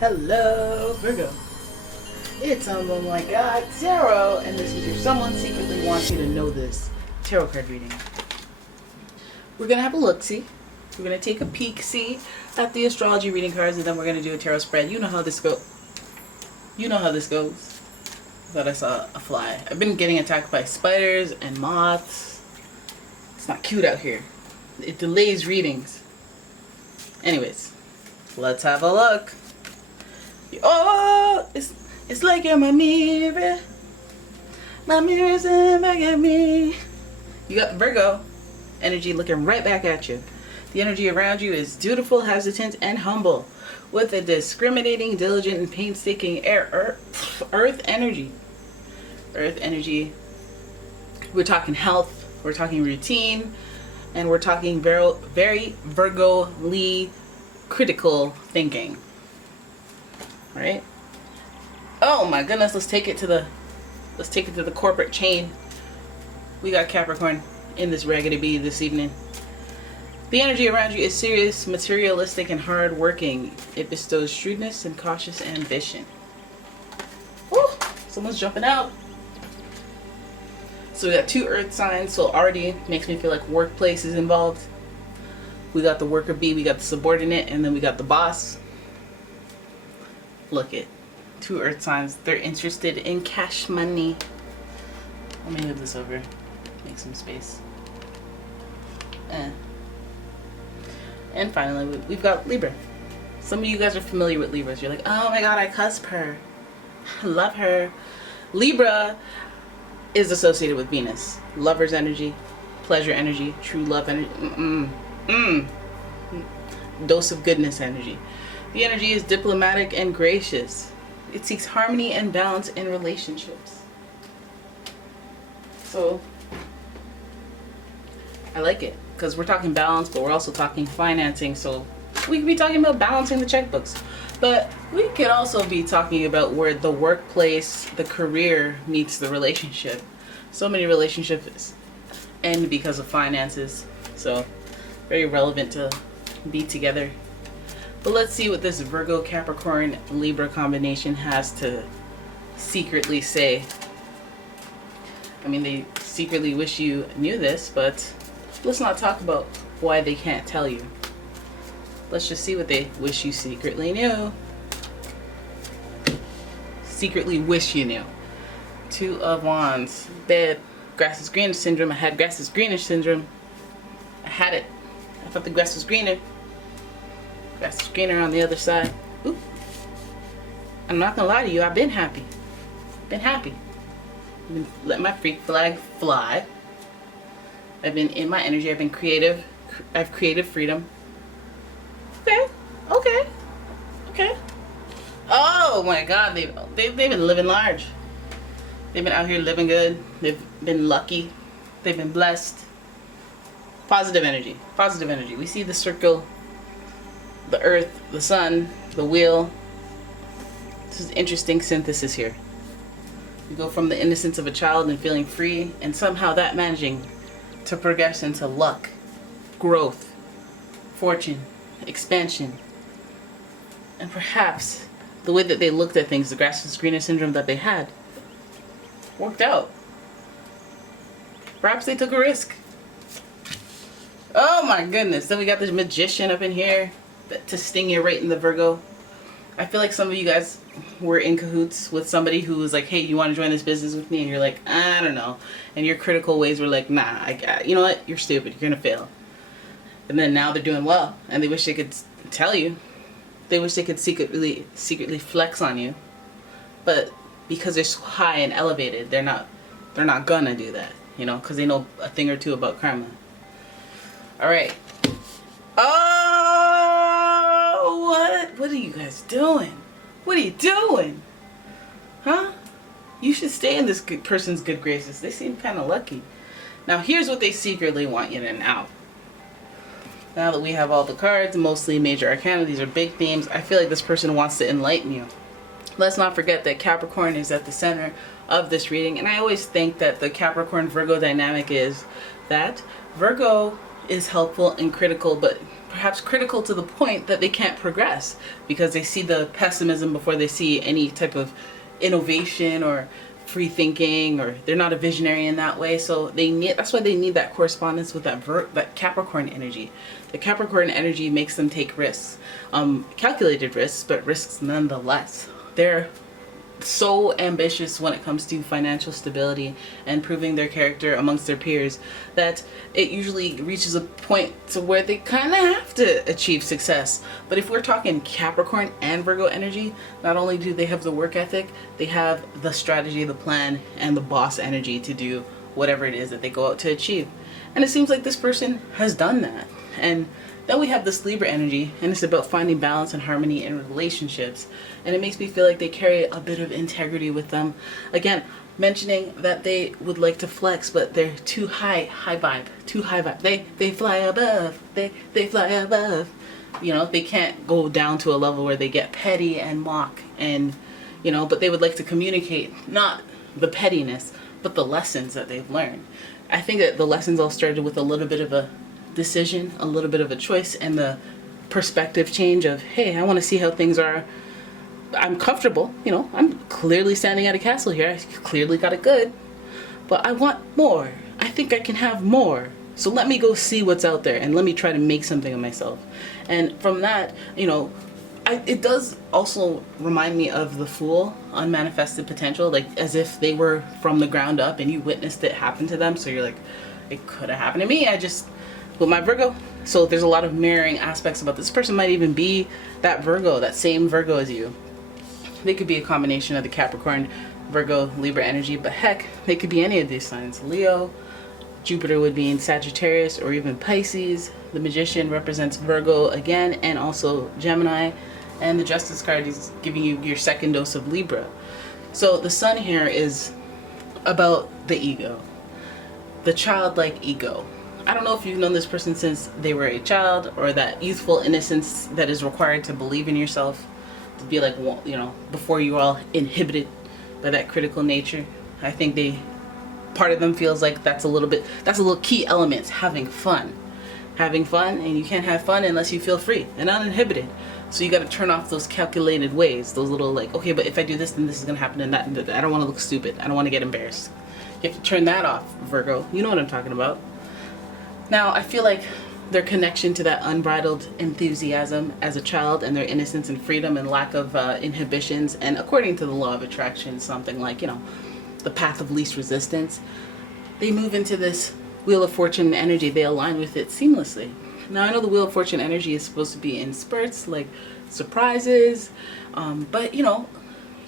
Hello, Virgo. It's umomgtarot, and this is your someone secretly wants you to know this tarot card reading. We're gonna have a look-see. We're gonna take a peek-see at the astrology reading cards, and then we're gonna do a tarot spread. You know how this goes. I thought I saw a fly. I've been getting attacked by spiders and moths. It's not cute out here. It delays readings. Anyways, let's have a look. Oh, it's like you're my mirror. My mirror's back at me. You got Virgo energy looking right back at you. The energy around you is dutiful, hesitant, and humble, with a discriminating, diligent, and painstaking earth energy. Earth energy. We're talking health. We're talking routine, and we're talking very Virgo-ly critical thinking. Right? Oh my goodness, let's take it to the corporate chain. We got Capricorn in this raggedy bee this evening. The energy around you is serious, materialistic, and hard-working. It bestows shrewdness and cautious ambition. Woo! Someone's jumping out. So we got two earth signs, so already makes me feel like workplace is involved. We got the worker bee, we got the subordinate, and then we got the boss. Look it. Two earth signs. They're interested in cash money. Let me move this over. Make some space. And finally, we've got Libra. Some of you guys are familiar with Libras. You're like, oh my god, I cusp her. I love her. Libra is associated with Venus. Lover's energy, pleasure energy, true love energy. Dose of goodness energy. The energy is diplomatic and gracious. It seeks harmony and balance in relationships. So, I like it. Because we're talking balance, but we're also talking financing. So, we could be talking about balancing the checkbooks. But we could also be talking about where the workplace, the career meets the relationship. So many relationships end because of finances. So, very relevant to be together. But let's see what this Virgo, Capricorn, Libra combination has to secretly say. I mean, they secretly wish you knew this, but let's not talk about why they can't tell you. Let's just see what they wish you secretly knew. Secretly wish you knew. Two of Wands. Bad grass is greenish syndrome. I had grass is greenish syndrome. I had it. I thought the grass was greener. Grass is greener on the other side. Oop. I'm not gonna lie to you, I've been happy. Been happy. I've been letting my freak flag fly. I've been in my energy, I've been creative. I've creative freedom. Okay. Oh my god, they've been living large. They've been out here living good. They've been lucky. They've been blessed. Positive energy. Positive energy. We see the circle, the earth, the sun, the wheel. This is interesting synthesis here. You go from the innocence of a child and feeling free, and somehow that managing to progress into luck, growth, fortune, expansion. And perhaps the way that they looked at things, the grass is greener syndrome that they had, worked out. Perhaps they took a risk. Oh my goodness. Then we got this magician up in here to sting you right in the Virgo. I feel like some of you guys were in cahoots with somebody who was like, hey, you want to join this business with me? And you're like, I don't know. And your critical ways were like, nah, you know what? You're stupid. You're going to fail. And then now they're doing well. And they wish they could tell you. They wish they could secretly flex on you. But because they're so high and elevated, they're not gonna do that. You know, because they know a thing or two about karma. Alright. Oh, what are you guys doing? What are you doing? Huh? You should stay in this good person's good graces. They seem kind of lucky. Now, here's what they secretly want you to know. Now that we have all the cards, mostly major arcana, these are big themes, I feel like this person wants to enlighten you. Let's not forget that Capricorn is at the center of this reading, and I always think that the Capricorn-Virgo dynamic is that Virgo is helpful and critical, but perhaps critical to the point that they can't progress because they see the pessimism before they see any type of innovation or free thinking, or they're not a visionary in that way. So that's why they need that correspondence with that Capricorn energy. The Capricorn energy makes them take risks, calculated risks, but risks nonetheless. They're so ambitious when it comes to financial stability and proving their character amongst their peers that it usually reaches a point to where they kind of have to achieve success. But if we're talking Capricorn and Virgo energy, not only do they have the work ethic, they have the strategy, the plan, and the boss energy to do whatever it is that they go out to achieve. And it seems like this person has done that. And then we have this Libra energy, and it's about finding balance and harmony in relationships. And it makes me feel like they carry a bit of integrity with them. Again, mentioning that they would like to flex, but they're too high vibe. They fly above. They fly above. You know, they can't go down to a level where they get petty and mock, and you know, but they would like to communicate not the pettiness, but the lessons that they've learned. I think that the lessons all started with a little bit of a decision, a little bit of a choice, and the perspective change of, hey, I want to see how things are. I'm comfortable, you know, I'm clearly standing at a castle here. I clearly got it good, but I want more. I think I can have more. So let me go see what's out there and let me try to make something of myself. And from that, you know, it does also remind me of the Fool, unmanifested potential, like as if they were from the ground up and you witnessed it happen to them. So you're like, it could have happened to me. With my Virgo. So there's a lot of mirroring aspects about this person. Might even be that Virgo, that same Virgo as you. They could be a combination of the Capricorn, Virgo, Libra energy, but heck, they could be any of these signs. Leo, Jupiter would be in Sagittarius, or even Pisces. The Magician represents Virgo again, and also Gemini. And the Justice card is giving you your second dose of Libra. So the Sun here is about the ego, the childlike ego. I don't know if you've known this person since they were a child, or that youthful innocence that is required to believe in yourself, to be like, you know, before you're all inhibited by that critical nature. I think part of them feels like that's a little key element, having fun, and you can't have fun unless you feel free and uninhibited. So you got to turn off those calculated ways, those little like, okay, but if I do this, then this is gonna happen, and that, and that. I don't want to look stupid. I don't want to get embarrassed. You have to turn that off, Virgo. You know what I'm talking about. Now, I feel like their connection to that unbridled enthusiasm as a child, and their innocence and freedom and lack of inhibitions, and according to the law of attraction, something like, you know, the path of least resistance, they move into this Wheel of Fortune energy. They align with it seamlessly. Now, I know the Wheel of Fortune energy is supposed to be in spurts, like surprises, but you know,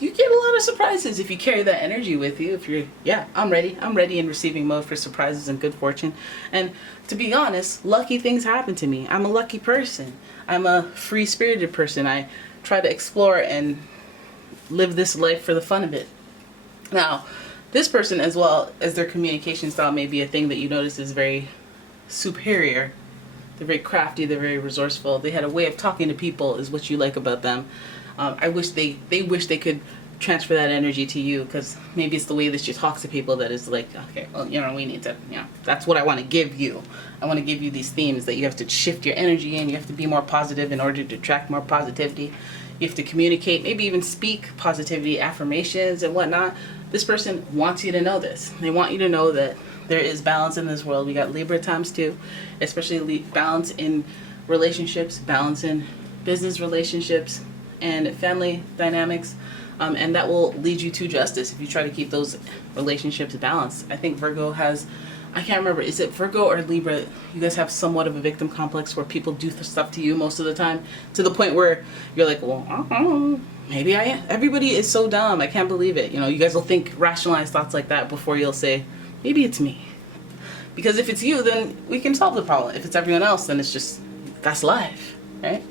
you get a lot of surprises if you carry that energy with you. If you're, yeah, I'm ready in receiving mode for surprises and good fortune. And to be honest, lucky things happen to me. I'm a lucky person. I'm a free-spirited person. I try to explore and live this life for the fun of it. Now, this person, as well as their communication style, may be a thing that you notice is very superior. They're very crafty, they're very resourceful. They had a way of talking to people, is what you like about them. I wish they wish they could transfer that energy to you, because maybe it's the way that you talk to people that is like, okay, well, you know, we need to, you know, that's what I want to give you. I want to give you these themes that you have to shift your energy in. You have to be more positive in order to attract more positivity. You have to communicate, maybe even speak positivity, affirmations and whatnot. This person wants you to know this. They want you to know that there is balance in this world. We got Libra times 2, especially balance in relationships, balance in business relationships, and family dynamics, and that will lead you to justice if you try to keep those relationships balanced. I think Virgo has, I can't remember, is it Virgo or Libra? You guys have somewhat of a victim complex where people do stuff to you most of the time, to the point where you're like, well, maybe I am. Everybody is so dumb. I can't believe it. You know, you guys will think, rationalize thoughts like that before you'll say, maybe it's me. Because if it's you, then we can solve the problem. If it's everyone else, then it's just, that's life, right?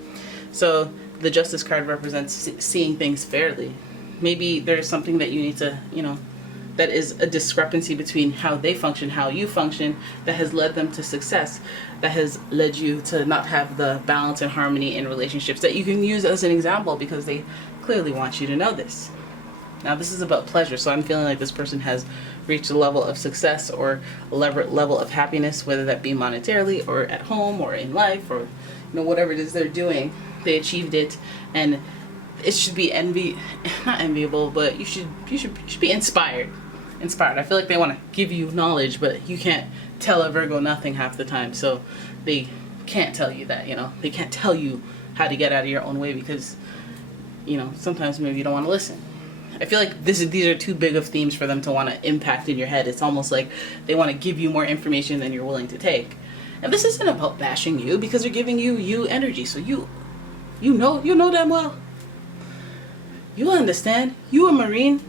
So the Justice card represents seeing things fairly. Maybe there's something that you need to, you know, that is a discrepancy between how they function, how you function, that has led them to success, that has led you to not have the balance and harmony in relationships that you can use as an example, because they clearly want you to know this. Now this is about pleasure, so I'm feeling like this person has reached a level of success or a level of happiness, whether that be monetarily or at home or in life, or whatever it is they're doing. They achieved it, and it should be not enviable, but you should be inspired. I feel like they want to give you knowledge, but you can't tell a Virgo nothing half the time, so they can't tell you that. They can't tell you how to get out of your own way, because sometimes maybe you don't want to listen. I feel like these are too big of themes for them to want to impact in your head. It's almost like they want to give you more information than you're willing to take. And this isn't about bashing you, because they're giving you energy. So you know damn well. You understand. You a Marine.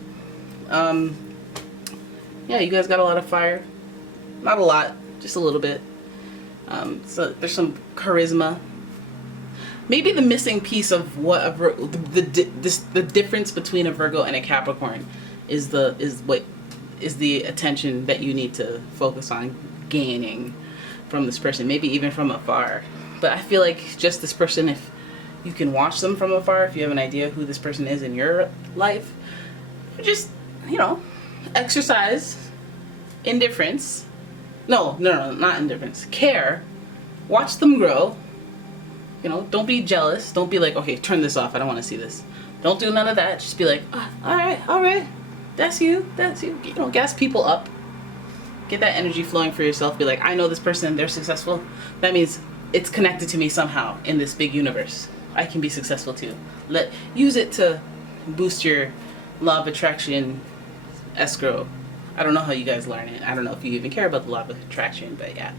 Yeah, you guys got a lot of fire. Not a lot, just a little bit. So there's some charisma. Maybe the missing piece of what the difference between a Virgo and a Capricorn is the attention that you need to focus on gaining from this person, maybe even from afar. But I feel like just this person, if you can watch them from afar, if you have an idea who this person is in your life, just exercise indifference. No, not indifference. Care. Watch them grow. Don't be jealous. Don't be like, okay, turn this off. I don't want to see this. Don't do none of that. Just be like, oh, all right. That's you. Gas people up. Get that energy flowing for yourself. Be like, I know this person. They're successful. That means it's connected to me somehow in this big universe. I can be successful too. Use it to boost your law of attraction escrow. I don't know how you guys learn it. I don't know if you even care about the law of attraction, but yeah.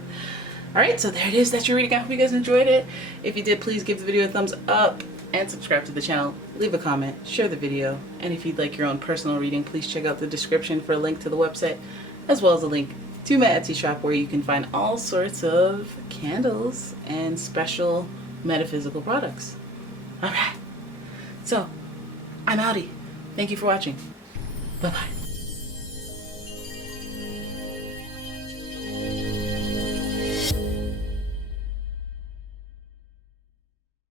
Alright, so there it is. That's your reading. I hope you guys enjoyed it. If you did, please give the video a thumbs up and subscribe to the channel. Leave a comment, share the video, and if you'd like your own personal reading, please check out the description for a link to the website, as well as a link to my Etsy shop, where you can find all sorts of candles and special metaphysical products. Alright, so I'm outie. Thank you for watching. Bye-bye.